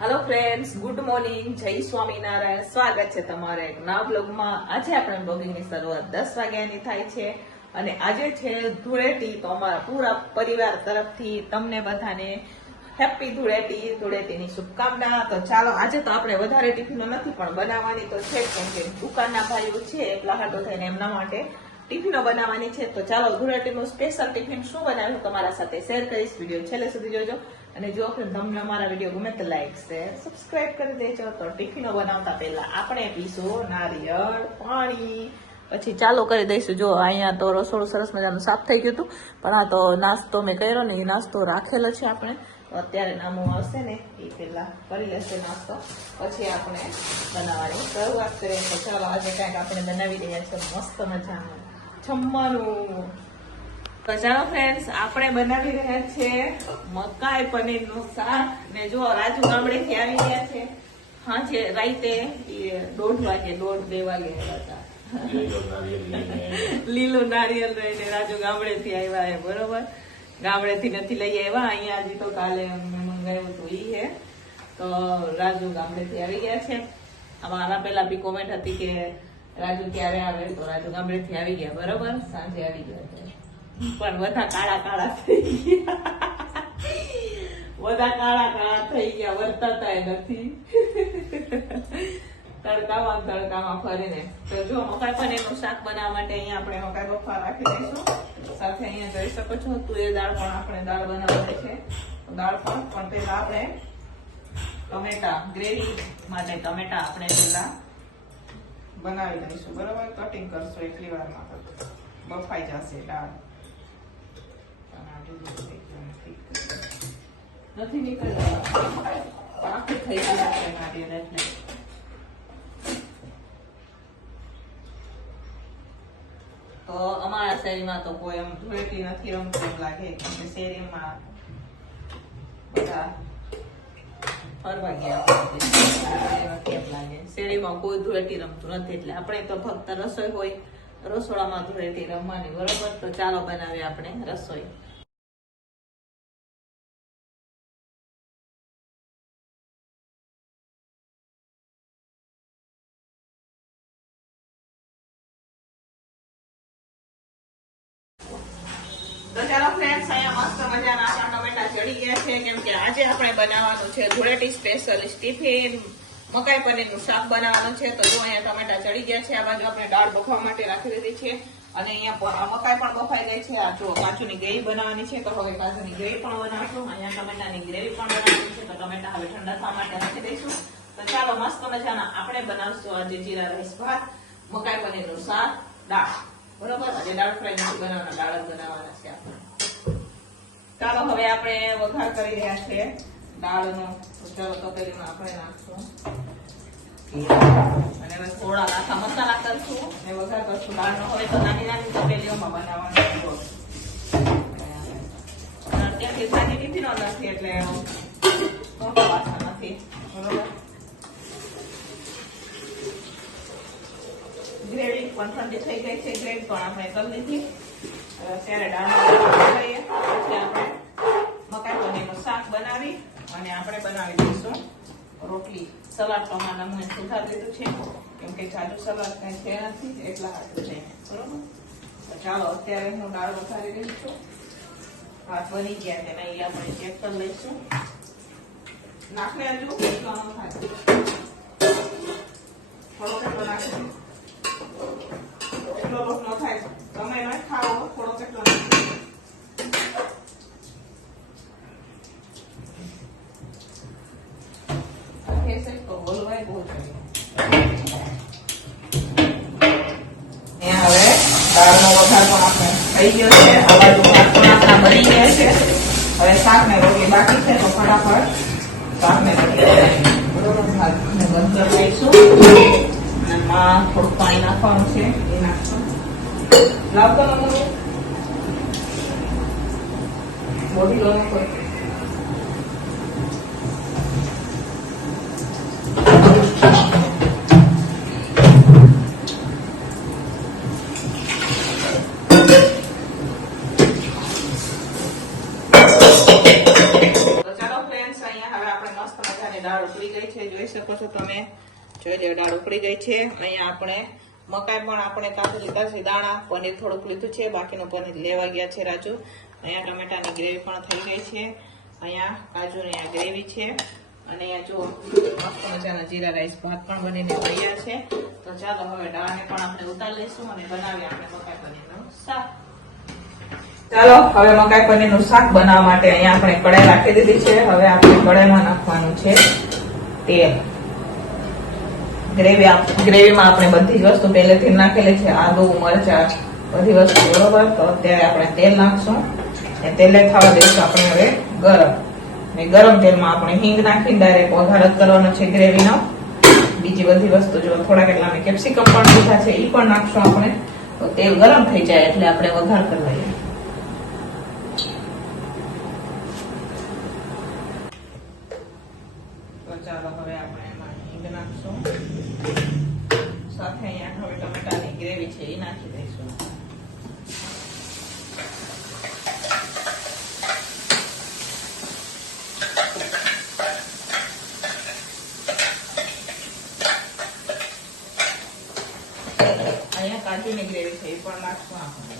Hello friends, good morning, જય સ્વામિનારાયણ. સ્વાગત છે તમારા એક નવા બ્લોગમાં. આજે આપણે બ્લોગિંગની શરૂઆત 10 વાગ્યાની થાય છે અને આજે છે ધૂળેટી. તો અમારા પૂરા પરિવાર તરફથી તમને બધાને હેપી ધૂળેટી, ધૂળેટીની શુભકામના. તો ચાલો, આજે તો આપણે વધારે ટિફિનો નથી પણ બનાવવાની તો છે, કેમ કે દુકાનના ભાઈઓ છે એકલા હાટો થઈને એમના માટે ટિફિનો બનાવવાની છે. તો ચાલો, ધૂળેટીનું સ્પેશિયલ ટિફિન શું બનાવ્યું તમારા સાથે શેર કરીશ. વિડીયો છેલ્લે સુધી જોજો અને જો તમને અમારા વિડીયો ગમે તો લાઈક શેર સબસ્ક્રાઇબ કરી દેજો. તો ટિફિનો બનાવતા પહેલા આપણે પીશું નારિયેળ પાણી, પછી ચાલુ કરી દઈશું. જો અહીંયા તો રસોડું સરસ મજાનું સાફ થઈ ગયું હતું, પણ આ તો નાસ્તો મેં કર્યો ને, એ નાસ્તો રાખેલો છે આપણે. તો અત્યારે નામું આવશે ને એ પેલા કરી લેશે નાસ્તો, પછી આપણે બનાવવાની શરૂઆત કરીએ. તો ચાલો, આજે કંઈક આપણે બનાવી રહ્યા છીએ મસ્ત મજાનું જમવાનું. તો ચાલો ફ્રેન્ડ્સ, આપણે બનાવી રહ્યા છે મકાઈ પનીરનું શાક. ને જો રાજુ ગામડેથી આવી ગયા છે સાંજે રાઈતે 1:30 વાગે, 1:30-2 વાગે આવ્યા હતા. લીલું નારિયેળ લઈને રાજુ ગામડેથી આવ્યા છે. બરોબર, ગામડેથી નથી લઈ આવ્યા, અહીંયા હજી તો કાલે મંગાવ્યું હતું ઈ હે. તો રાજુ ગામડેથી આવી ગયા છે. આના પેલા બી કોમેન્ટ હતી કે રાજુ ક્યારે આવે, તો રાજુ ગામડેથી આવી ગયા. બરોબર, સાંજે આવી ગયા છે, પણ બધા કાળા કાળા થઈ ગયા. બધા કાળા કાળા થઈ ગયા, વર્તાતા નથી તડકામાં ફરીને. તો જો મકાઈ પનીરનું શાક બનાવવા માટે અહીંયા આપણે મકાઈ બફા રાખી દઈશું. સાથે અહીંયા જોઈ શકો છો તુવેર દાળ પણ આપણે દાળ બનાવવાની છે. દાળ પણ પેલા આપણે ટમેટા ગ્રેવી માટે ટમેટા આપણે પેલા બનાવી દઈશું. બરોબર, કટિંગ કરશું એટલી વારમાં, બફાઈ જશે દાળ. નથી નીકળ્યા આખી થઈ ગઈ આપણે નારિયેળ એટલે. તો અમારા શેરીમાં તો કોઈ એમ ધૂળેટી નથી રમતું એમ લાગે, કેમ કે શેરીમાં બધા ફરવા ગયા એમ લાગે. શેરીમાં કોઈ ધૂળેટી રમતું નથી, એટલે આપણે તો ફક્ત રસોઈ હોય, રસોડામાં ધૂળેટી રમવાની. બરોબર, તો ચાલો બનાવીએ આપણે રસોઈ. તો ચાલો ફ્રેન્ડ્સ, અહીંયા મસ્ત મજાના આપણા ટમેટા ચડી ગયા છે, કેમ કે આજે આપણે બનાવવાનું છે ધૂળેટી સ્પેશિયલિસ્ટ ટિફિન. મકાઈ પનીરનું શાક બનાવવાનું છે. તો જો અહીંયા ટમેટા ચડી ગયા છે. આ બાજુ આપણે દાળ બફવા માટે રાખી દીધી છે અને અહીંયા મકાઈ પણ બફાઈ જાય છે. આ જો કાજુની ગ્રેવી બનાવવાની છે, તો હવે કાજુની ગ્રેવી પણ બનાવશું. અહીંયા ટમેટાની ગ્રેવી પણ બનાવવાની છે, તો ટમેટા હવે ઠંડા થવા માટે રાખી દઈશું. તો ચાલો, મસ્ત મજાના આપણે બનાવશું આજે જીરા રાઈસ ભાત, મકાઈ પનીરનું શાક, દાળ. બરોબર, આજે દાળ ફ્રાય નથી બનાવવાના, દાળ જ બનાવવાના છે આપણે. ચાલો, હવે આપણે વઘાર કરી રહ્યા છે દાળનો. ચાલો, તપેલીમાં આપણે નાખશું અને હવે થોડા આખા મસાલા કરશું અને વઘાર કરશું દાળનો. હવે તો નાની નાની તપેલીઓમાં બનાવવાનું. અત્યારથી સાજી ટિફિનો નથી એટલે વાસણ નથી. બરોબર, ગ્રેવી પણ ઠંડી થઈ ગઈ છે, ગ્રેવી પણ આપણે કરી લીધી. અત્યારે દાળ કરીએ, પછી આપણે મકાઈ પનીરનું શાક બનાવી અને આપણે બનાવી દઈશું રોટલી. સલાડ તો અમારા નમૂને સુધારી દીધું છે, કેમ કે જાજુ સલાડ કઈ છે નથી, એટલા હાટું છે. બરોબર, તો ચાલો, અત્યારે હું દાળ વઘારી રહી છું. ભાત બની ગયા કે નહીં આપણે ચેક કરી લઈશું. નાખને હજુ એટલો ન થાય, થોડો કેટલો નાખી, એટલો લોટ ન થાય. તમે ન ખાઓ, થોડો કેટલો નાખી. તો બોલવાય બહુ જોઈએ. હવે દાળનો વઘાર પણ આપણે થઈ ગયો છે. આ બાજુ ભાત પણ આપણા બની ગયા છે. હવે શાક ને રોટલી બાકી છે, તો ફટાફટ શાક ને રોટલી બનાવીએ. બરોબર, ભાતને બંધ કરી દઈશું અને એમાં થોડું પાણી નાખવાનું છે, એ નાખશું. લાવતો નમૂનો બોડી લો કોઈ. દાળ ઉકળી ગઈ છે, જોઈ શકો છો તમે. જોઈ લો, દાળ ઉકળી ગઈ છે. અહીંયા આપણે મકાઈ પણ આપણે કાપી લીધા છે દાણા, પનીર થોડુંક લીધું છે, બાકીનું પનીર લેવા ગયા છે રાજુ. અહીંયા ટમેટાની ગ્રેવી પણ થઈ ગઈ છે. અહીંયા કાજુની આ ગ્રેવી છે. અને અહીંયા જો મસ્ત મજાના જીરા રાઈસ ભાત પણ બનીને તૈયાર છે. તો ચાલો હવે દાળને પણ આપણે ઉતારી લઈશું અને બનાવીએ આપણે મકાઈ પનીરનું શાક. ચાલો હવે મકાઈ પનીરનું શાક બનાવવા માટે અહીંયા આપણે કઢાઈ રાખી દીધી છે. હવે આપણે કઢાઈમાં નાખવાનું છે તેલ. ગ્રેવીમાં આપણે બધી જ વસ્તુ પહેલેથી નાખેલી છે, આદુ મરચા બધી વસ્તુ, બરોબર. તો અત્યારે આપણે તેલ નાખશું. તેલે થવા દઈશું આપણે હવે ગરમ. ગરમ તેલમાં આપણે હિંગ નાખીને ડાયરેક્ટ વઘાર જ કરવાનો છે ગ્રેવીનો. બીજી બધી વસ્તુ જો થોડા કેટલા મેં કેપ્સિકમ પણ લીધા છે, એ પણ નાખશું આપણે. તો તેલ ગરમ થઈ જાય એટલે આપણે વઘાર કરી લઈએ. તો ચાલો હવે આપણે એમાં હિંગ નાખશું. સાથે અહીંયા હવે ટમેટાની ગ્રેવી છે એ નાખી દઈશું. અહીંયા કાજુની ગ્રેવી છે એ પણ નાખશું આપણે.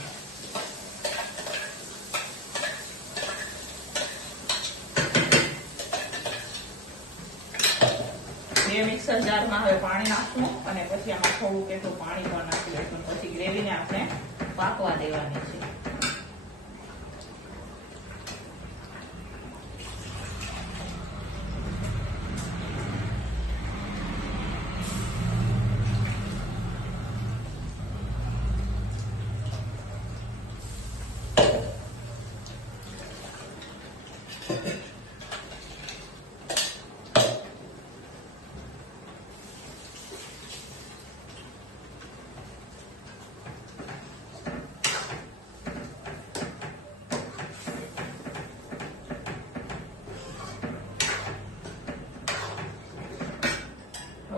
બે મિક્સર જારમાં હવે પાણી નાખશું અને પછી આમાં થોડું કેટલું પાણી પણ નાખી દઈશું. પછી ગ્રેવીને આપણે પાકવા દેવાની છે.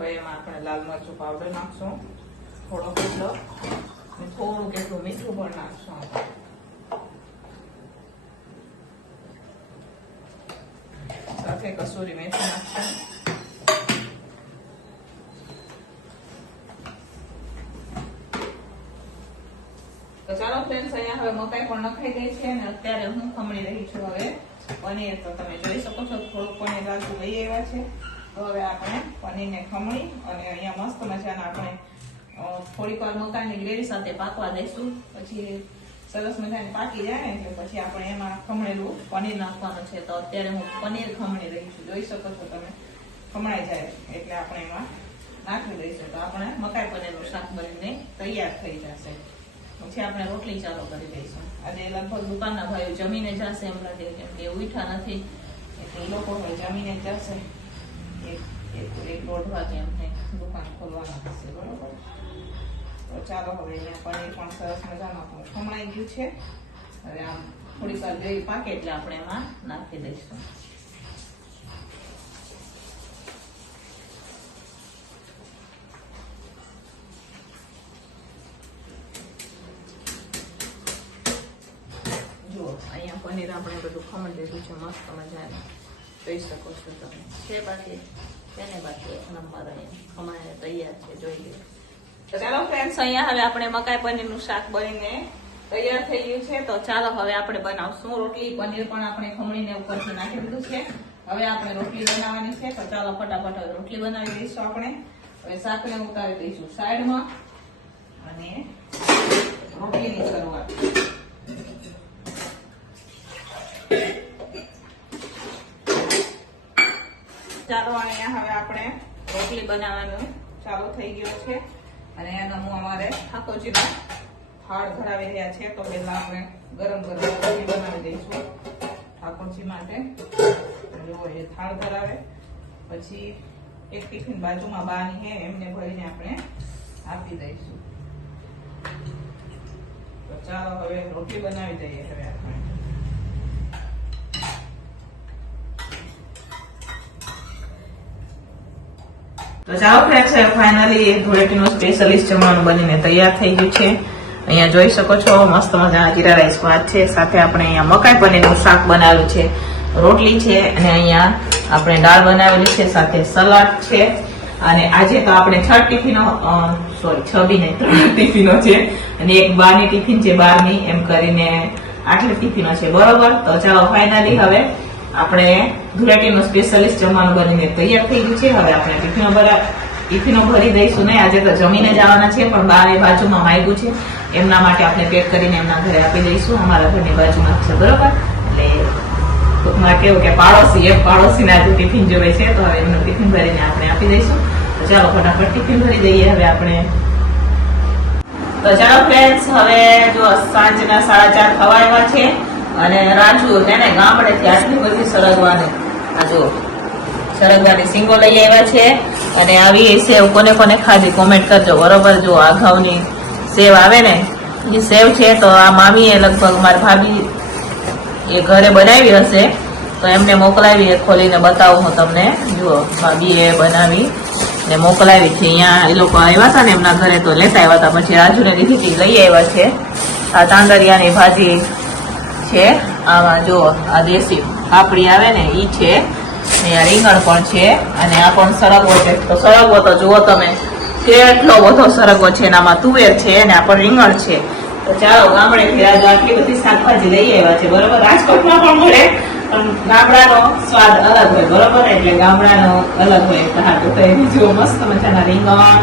હવે એમાં આપણે લાલ મરચું પાવડર નાખશું, થોડો કેટલો, થોડું કેટલું મીઠું પણ નાખશું આપણે. સાથે કસૂરી મેથી નાખશું. તો ચાલો ફ્રેન્ડ્સ, અહીંયા હવે મકાઈ પણ નખાઈ ગઈ છે અને અત્યારે હું ખમણી રહી છું હવે પનીર. તો તમે જોઈ શકો છો થોડુંક પનીર રાજુ લઈ આવ્યા છે. તો હવે આપણે પનીરને ખમણી અને અહીંયા મસ્ત મજાના આપણે થોડીક વાર મકાઈની ગ્રેવી સાથે પાકવા દઈશું. પછી સરસ મજાની પાકી જાય ને એટલે પછી આપણે એમાં ખમણેલું પનીર નાખવાનું છે. તો અત્યારે હું પનીર ખમણી રહી છું, જોઈ શકો છો તમે. ખમણાઈ જાય એટલે આપણે એમાં નાખી દઈશું. તો આપણે મકાઈ પનીરનું શાક બનીને તૈયાર થઈ જશે. પછી આપણે રોટલી ચાલુ કરી દઈશું. આજે લગભગ દુકાનના ભાઈઓ જમીને જશે એમ લાગે, કેમ કે ઉઠા નથી એટલે એ લોકો હવે જમીને જશે. એક દોઢ વાગે અમને દુકાન ખોલવાના હશે, બરોબર. તો ચાલો હવે અહીંયા પનીર પણ સરસ મજાનું ખમણાઈ ગયું છે. હવે આમ થોડીક વાર ગ્રેવી પાકે એટલે આપણે એમાં નાખી દઈશું. જુઓ અહીંયા પનીર આપણે બધું ખમણ દીધું છે મસ્ત મજાનું, જોઈ શકો છો તમે. છે બાકી તેને બાકી એક નંબર અહીંયા ખમણાઈને તૈયાર છે, જોઈ લો. તો ચાલો ફ્રેન્ડ્સ, અહીંયા હવે આપણે મકાઈ પનીરનું શાક બનીને તૈયાર થઈ ગયું છે. તો ચાલો હવે આપણે બનાવશું રોટલી. પનીર પણ આપણે ખમણીને ઉપરથી નાખી દીધું છે. હવે આપણે રોટલી બનાવવાની છે. તો ચાલો ફટાફટ હવે રોટલી બનાવી દઈશું આપણે. હવે શાકને ઉતારી દઈશું સાઈડમાં અને રોટલીની શરૂઆત. ચાલો અહીંયા હવે આપણે રોટલી બનાવવાનું ચાલુ થઈ ગયો છે. અને એના અમારે ઠાકોરજીનો થાળ ધરાવી રહ્યા છે. તો પહેલા આપણે ગરમ ગરમ રોટલી બનાવી દઈશું ઠાકોરજી માટે. જો એ થાળ ધરાવે, પછી એક ટિફિન બાજુમાં બાની હે એમને ભરીને આપણે આપી દઈશું. તો ચાલો હવે રોટલી બનાવી દઈએ. હવે આપણે તો ચાલો ફ્રેન્ડ્સ, ફાઇનલી ધૂળેટીનું સ્પેશિયલિસ્ટ જમવાનું બનીને તૈયાર થઈ ગયું છે. અહીંયા જોઈ શકો છો મસ્ત મજાના જીરા રાઈસ ભાત છે. સાથે આપણે અહીંયા મકાઈ પનીરનું શાક બનાવેલું છે, રોટલી છે અને અહીંયા આપણે દાળ બનાવેલી છે, સાથે સલાડ છે. અને આજે તો આપણે 6 ટિફિનો, સોરી 6 બી નહીં 3 ટિફિનો છે અને એક બારની ટિફિન છે, 12ની, એમ કરીને 8 ટિફિનો છે. બરોબર, તો ચાલો ફાઇનલી હવે આપણે ધૂળેટીનું સ્પેશિયલિસ્ટ જમવાનું બનીને તૈયાર થઈ ગયું છે. હવે આપણે ટિફિનો ભરી દઈશું નહીં, આજે તો જમીને જ આવવાના છે, પણ બારે બાજુમાં માંગ્યું છે એમના માટે આપણે પેક કરીને એમના ઘરે આપી દઈશું. અમારા ઘરની બાજુમાં જ છે. બરોબર, એટલે ટૂંકમાં કેવું કે પાડોશીને આજે ટિફિન જોવે છે, તો હવે એમનું ટિફિન ભરીને આપણે આપી દઈશું. તો ચાલો ફટાફટ ટિફિન ભરી દઈએ હવે આપણે. તો ચાલો ફ્રેન્ડ્સ, હવે જો સાંજના 4:30 થવા આવ્યા છે અને રાજુ તેને ગામડેથી આટલી બધી સરગવાની સિંગો લઈ આવ્યા છે. અને આવી સેવ કોને કોને ખાધી કોમેન્ટ કરજો. બરોબર, જો આ ઘઉંની સેવ આવે ને એ સેવ છે, તો આ મામીએ લગભગ મારી ભાભી એ ઘરે બનાવી હશે, તો એમને મોકલાવી. ખોલીને બતાવું હું તમને. જુઓ, ભાભીએ બનાવી ને મોકલાવી છે. અહીંયા એ લોકો આવ્યા હતા ને એમના ઘરે, તો લેતા આવ્યા હતા. પછી રાજુને દીધી લઈ આવ્યા છે. આ તાંગરિયાની ભાજી છે. આમાં જો આ દેશી પાપડી આવે ને ઈ છે, અહીંયા રીંગણ પણ છે, અને આ પણ સરગવો છે. તો સરગવો તો જુઓ તમે કેટલો બધો સરગવો છે, આમાં તુવેર છે અને આ પણ રીંગણ છે. તો ચાલો ગામડેથી આજે આટલી બધી શાકભાજી લઈ આવ્યા છે. બરોબર, રાજકોટમાં પણ મળે, પણ ગામડાનો સ્વાદ અલગ હોય. બરોબર, એટલે ગામડાનો અલગ હોય. હા, તો જો મસ્ત મજાના રીંગણ,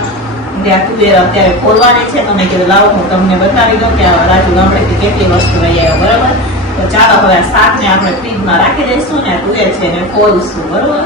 ત્યાં તુવેર અત્યારે ફોડવાની છે, તો મેં કીધું લાવો હું તમને બતાવી દઉં કે રાજુ ગામડેથી કેટલી વસ્તુ લઈ આવ્યા. બરોબર, તો ચાલો હવે શાકને આપણે ફ્રીજમાં રાખી દઈશું ને તુવેર છે ને ફોડશું. બરોબર.